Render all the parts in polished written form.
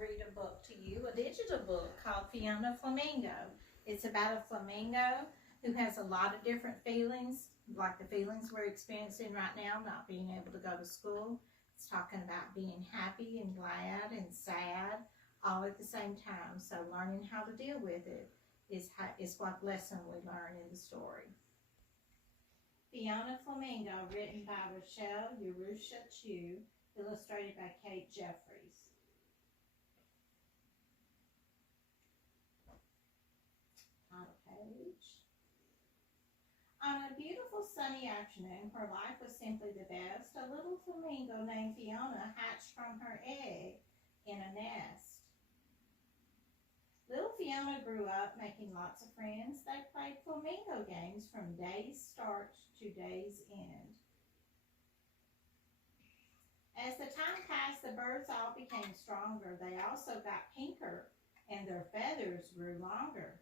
read a book to you, a digital book called Fiona Flamingo. It's about a flamingo who has a lot of different feelings, like the feelings we're experiencing right now, not being able to go to school. It's talking about being happy and glad and sad all at the same time. So learning how to deal with it is what lesson we learn in the story. Fiona Flamingo, written by Rochelle Urusha Chu, illustrated by Kate Jeffries. Title page. On a beautiful sunny afternoon, her life was simply the best. A little flamingo named Fiona hatched from her egg in a nest. Little Fiona grew up making lots of friends. They played flamingo games from day's start to day's end. As the time passed, the birds all became stronger. They also got pinker, and their feathers grew longer.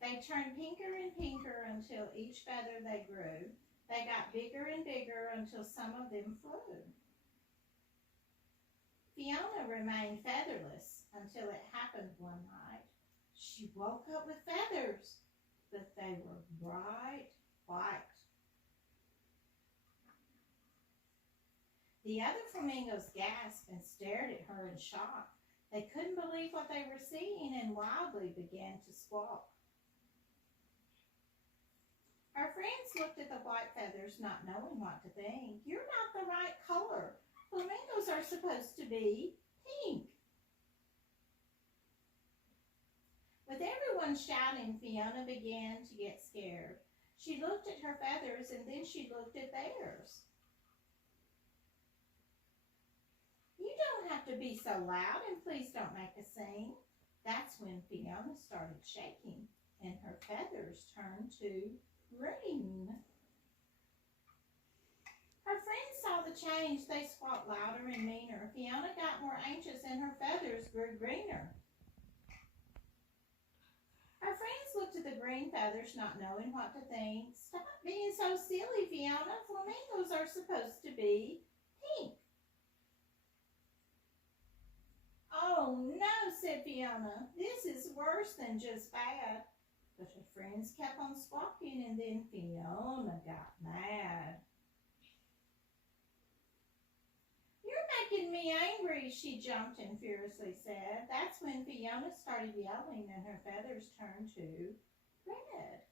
They turned pinker and pinker until each feather they grew. They got bigger and bigger until some of them flew. Fiona remained featherless until it happened one night. She woke up with feathers, but they were bright white. The other flamingos gasped and stared at her in shock. They couldn't believe what they were seeing and wildly began to squawk. Her friends looked at the white feathers, not knowing what to think. You're not the right color. Flamingos are supposed to be pink. With everyone shouting, Fiona began to get scared. She looked at her feathers and then she looked at theirs. You don't have to be so loud, and please don't make a scene. That's when Fiona started shaking and her feathers turned to green. Her friends saw the change. They squawked louder and meaner. Fiona got more anxious and her feathers grew greener. Her friends looked at the green feathers, not knowing what to think. Stop being so silly, Fiona. Flamingos are supposed to be pink. Oh no, said Fiona. This is worse than just bad. But her friends kept on squawking, and then Fiona got mad. You're making me angry, she jumped and furiously said. That's when Fiona started yelling and her feathers turned to red.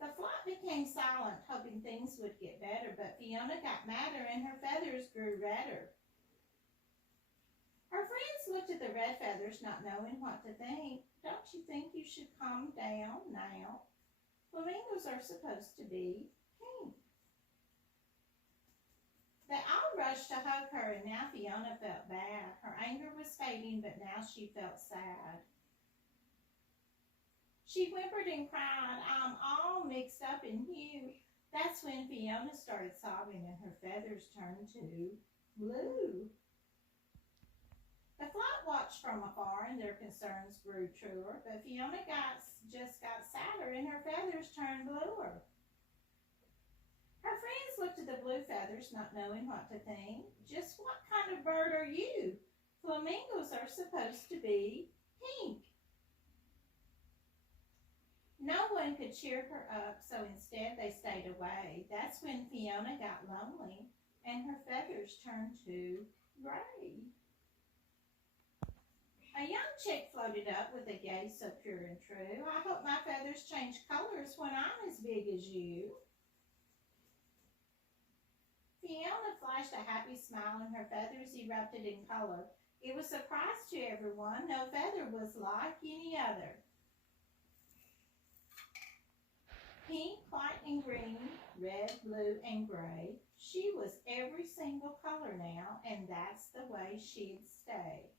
The flock became silent, hoping things would get better, but Fiona got madder and her feathers grew redder. Her friends looked at the red feathers, not knowing what to think. Don't you think you should calm down now? Flamingos are supposed to be pink. They all rushed to hug her, and now Fiona felt bad. Her anger was fading, but now she felt sad. She whimpered and cried, I'm all mixed up in hue. That's when Fiona started sobbing and her feathers turned to blue. The flock watched from afar and their concerns grew truer, but Fiona just got sadder and her feathers turned bluer. Her friends looked at the blue feathers, not knowing what to think. Just what kind of bird are you? Flamingos are supposed to be pink. No one could cheer her up, so instead they stayed away. That's when Fiona got lonely and her feathers turned to gray. A young chick floated up with a gaze so pure and true. I hope my feathers change colors when I'm as big as you. Fiona flashed a happy smile and her feathers erupted in color. It was a surprise to everyone. No feather was like any other. Pink, white, and green, red, blue, and gray. She was every single color now, and that's the way she'd stay.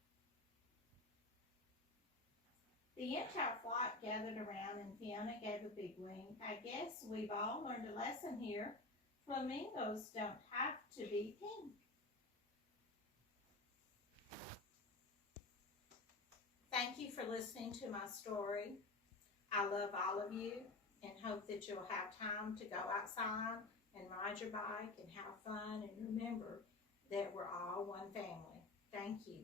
The entire flock gathered around and Fiona gave a big wink. I guess we've all learned a lesson here. Flamingos don't have to be pink. Thank you for listening to my story. I love all of you and hope that you'll have time to go outside and ride your bike and have fun. And remember, that we're all one family. Thank you.